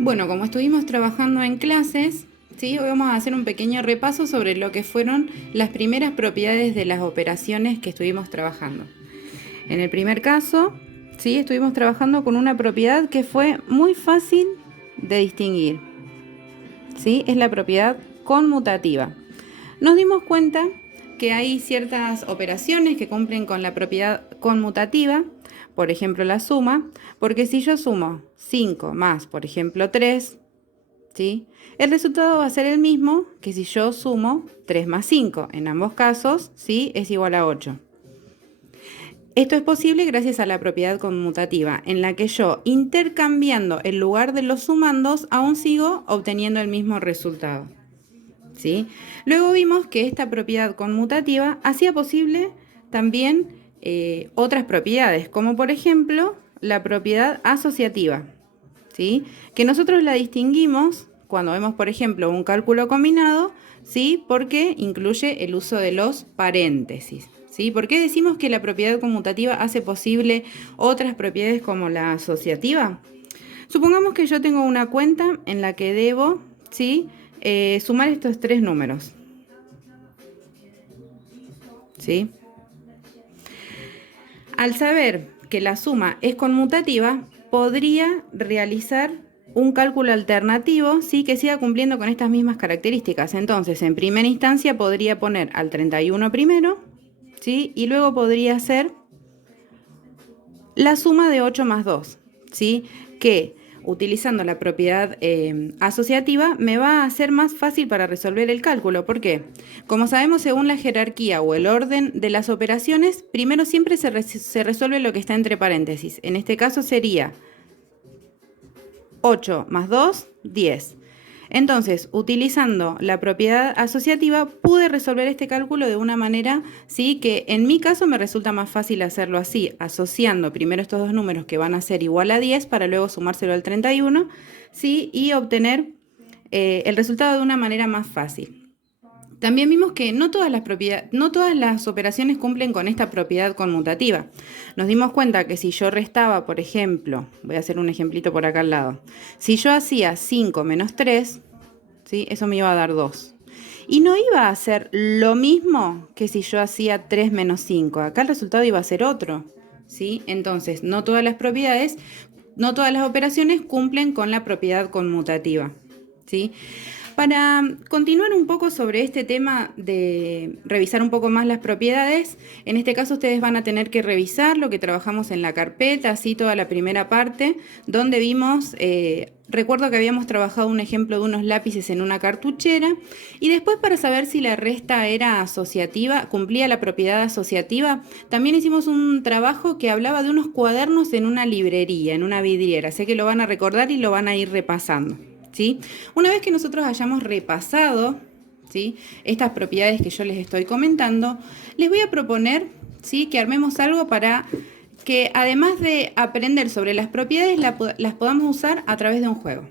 Bueno, como estuvimos trabajando en clases, ¿sí? Hoy vamos a hacer un pequeño repaso sobre lo que fueron las primeras propiedades de las operaciones que estuvimos trabajando. En el primer caso, ¿sí? Estuvimos trabajando con una propiedad que fue muy fácil de distinguir, ¿sí? Es la propiedad conmutativa. Nos dimos cuenta que hay ciertas operaciones que cumplen con la propiedad conmutativa, por ejemplo la suma, porque si yo sumo 5 más, por ejemplo, 3, ¿sí? El resultado va a ser el mismo que si yo sumo 3 más 5. En ambos casos, ¿sí? Es igual a 8. Esto es posible gracias a la propiedad conmutativa, en la que yo, intercambiando el lugar de los sumandos, aún sigo obteniendo el mismo resultado, ¿sí? Luego vimos que esta propiedad conmutativa hacía posible también otras propiedades, como por ejemplo la propiedad asociativa, ¿sí? Que nosotros la distinguimos cuando vemos, por ejemplo, un cálculo combinado, ¿sí? Porque incluye el uso de los paréntesis, ¿sí? ¿Por qué decimos que la propiedad conmutativa hace posible otras propiedades como la asociativa? Supongamos que yo tengo una cuenta en la que debo, ¿sí? Sumar estos tres números, ¿sí? Al saber que la suma es conmutativa, podría realizar un cálculo alternativo, ¿sí? Que siga cumpliendo con estas mismas características. Entonces, en primera instancia podría poner al 31 primero, ¿sí? Y luego podría hacer la suma de 8 más 2, ¿sí? Que utilizando la propiedad asociativa me va a hacer más fácil para resolver el cálculo. ¿Por qué? Como sabemos, según la jerarquía o el orden de las operaciones, primero siempre se resuelve lo que está entre paréntesis. En este caso sería 8 más 2, 10. Entonces, utilizando la propiedad asociativa, pude resolver este cálculo de una manera, ¿sí? Que en mi caso me resulta más fácil hacerlo así, asociando primero estos dos números que van a ser igual a 10 para luego sumárselo al 31, ¿sí? Y obtener el resultado de una manera más fácil. También vimos que no todas las operaciones cumplen con esta propiedad conmutativa. Nos dimos cuenta que si yo restaba, por ejemplo, voy a hacer un ejemplito por acá al lado, si yo hacía 5 menos 3, ¿sí? Eso me iba a dar 2. Y no iba a ser lo mismo que si yo hacía 3 menos 5. Acá el resultado iba a ser otro, ¿sí? Entonces, no todas las operaciones cumplen con la propiedad conmutativa, ¿sí? Para continuar un poco sobre este tema de revisar un poco más las propiedades, en este caso ustedes van a tener que revisar lo que trabajamos en la carpeta, así toda la primera parte, donde vimos, recuerdo que habíamos trabajado un ejemplo de unos lápices en una cartuchera, y después para saber si la resta era asociativa, cumplía la propiedad asociativa, también hicimos un trabajo que hablaba de unos cuadernos en una librería, en una vidriera. Sé que lo van a recordar y lo van a ir repasando, ¿sí? Una vez que nosotros hayamos repasado, ¿sí?, estas propiedades que yo les estoy comentando, les voy a proponer, ¿sí?, que armemos algo para que además de aprender sobre las propiedades, las podamos usar a través de un juego.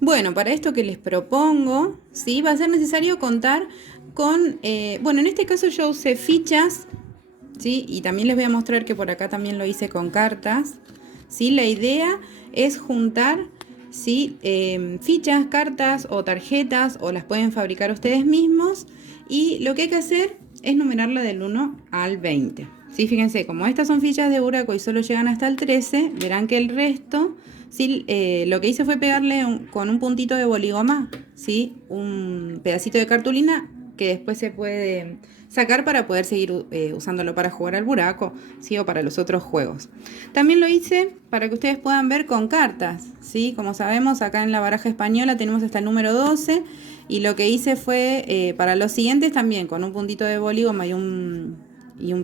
Bueno, para esto que les propongo, ¿sí?, va a ser necesario contar con, bueno, en este caso yo usé fichas, ¿sí?, y también les voy a mostrar que por acá también lo hice con cartas, ¿sí? La idea es juntar, ¿sí?, fichas, cartas o tarjetas, o las pueden fabricar ustedes mismos, y lo que hay que hacer es numerarla del 1 al 20. ¿Sí? Fíjense, como estas son fichas de buraco y solo llegan hasta el 13, verán que el resto, ¿sí?, lo que hice fue pegarle con un puntito de boligoma, ¿sí?, un pedacito de cartulina que después se puede sacar para poder seguir usándolo para jugar al buraco, ¿sí?, o para los otros juegos. También lo hice para que ustedes puedan ver con cartas, ¿sí? Como sabemos, acá en la baraja española tenemos hasta el número 12, y lo que hice fue para los siguientes también, con un puntito de bolígoma y un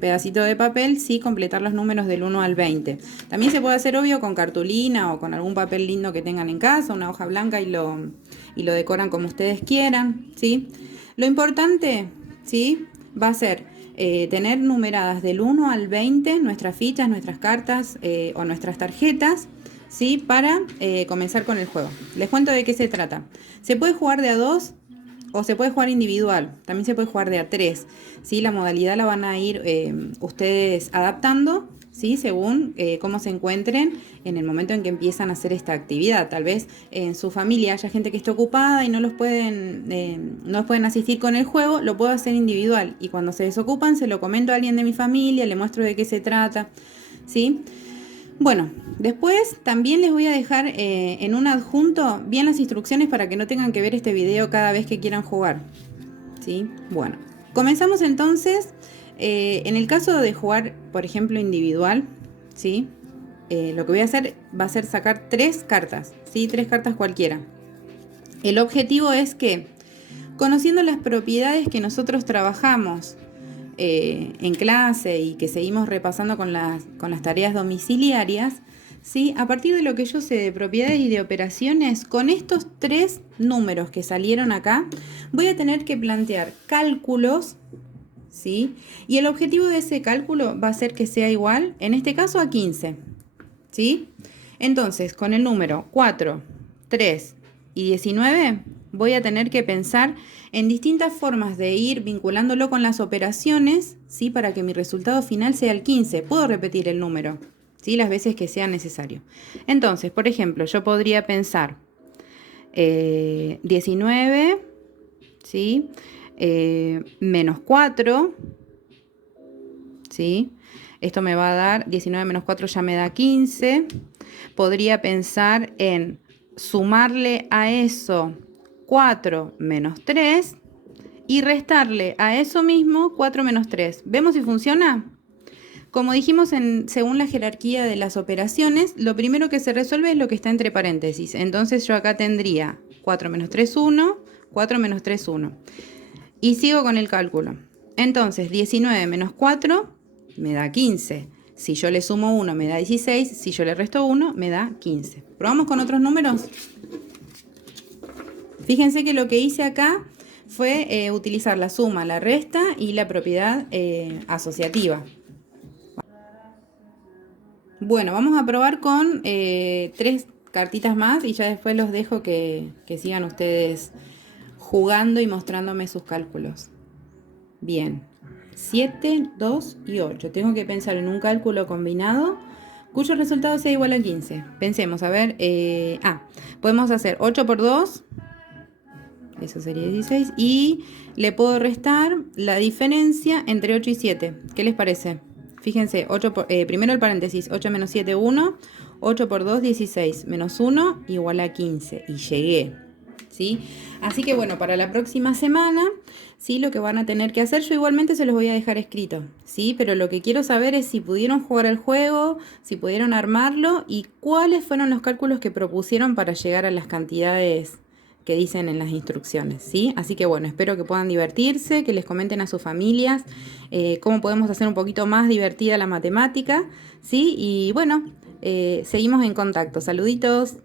pedacito de papel, sí, completar los números del 1 al 20. También se puede hacer, obvio, con cartulina o con algún papel lindo que tengan en casa, una hoja blanca, y lo decoran como ustedes quieran, ¿sí? Lo importante, ¿sí?, va a ser tener numeradas del 1 al 20 nuestras fichas, nuestras cartas o nuestras tarjetas, ¿sí?, para comenzar con el juego. Les cuento de qué se trata. Se puede jugar de a 2 o se puede jugar individual. También se puede jugar de a 3, ¿sí? La modalidad la van a ir ustedes adaptando ¿sí? Según cómo se encuentren en el momento en que empiezan a hacer esta actividad. Tal vez en su familia haya gente que esté ocupada y no los pueden asistir con el juego, lo puedo hacer individual. Y cuando se desocupan, se lo comento a alguien de mi familia, le muestro de qué se trata, ¿sí? Bueno, después también les voy a dejar en un adjunto bien las instrucciones para que no tengan que ver este video cada vez que quieran jugar, ¿sí? Bueno, comenzamos entonces. En el caso de jugar, por ejemplo, individual, ¿sí? Lo que voy a hacer va a ser sacar 3 cartas, ¿sí? 3 cartas cualquiera. El objetivo es que, conociendo las propiedades que nosotros trabajamos en clase y que seguimos repasando con las tareas domiciliarias, ¿sí? A partir de lo que yo sé de propiedades y de operaciones, con estos 3 números que salieron acá, voy a tener que plantear cálculos, ¿sí? Y el objetivo de ese cálculo va a ser que sea igual, en este caso, a 15, ¿sí? Entonces, con el número 4, 3 y 19, voy a tener que pensar en distintas formas de ir vinculándolo con las operaciones, ¿sí? Para que mi resultado final sea el 15. Puedo repetir el número, ¿sí? Las veces que sea necesario. Entonces, por ejemplo, yo podría pensar 19, ¿sí? Menos 4, ¿sí? Esto me va a dar 19 menos 4 ya me da 15. Podría pensar en sumarle a eso 4 menos 3 y restarle a eso mismo 4 menos 3. ¿Vemos si funciona? Como dijimos, según la jerarquía de las operaciones, lo primero que se resuelve es lo que está entre paréntesis. Entonces yo acá tendría 4 menos 3, 1, 4 menos 3, 1. Y sigo con el cálculo. Entonces, 19 menos 4 me da 15. Si yo le sumo 1 me da 16. Si yo le resto 1 me da 15. ¿Probamos con otros números? Fíjense que lo que hice acá fue utilizar la suma, la resta y la propiedad asociativa. Bueno, vamos a probar con 3 cartitas más y ya después los dejo que sigan ustedes jugando y mostrándome sus cálculos. Bien, 7, 2 y 8. Tengo que pensar en un cálculo combinado cuyo resultado sea igual a 15. Pensemos, a ver, podemos hacer 8 por 2, eso sería 16, y le puedo restar la diferencia entre 8 y 7. ¿Qué les parece? Fíjense, primero el paréntesis, 8 menos 7, 1, 8 por 2, 16, menos 1, igual a 15, y llegué, ¿sí? Así que bueno, para la próxima semana, ¿sí? Lo que van a tener que hacer, yo igualmente se los voy a dejar escrito, ¿sí? Pero lo que quiero saber es si pudieron jugar al juego, si pudieron armarlo y cuáles fueron los cálculos que propusieron para llegar a las cantidades que dicen en las instrucciones, ¿sí? Así que bueno, espero que puedan divertirse, que les comenten a sus familias cómo podemos hacer un poquito más divertida la matemática, ¿sí? Y bueno, seguimos en contacto. Saluditos.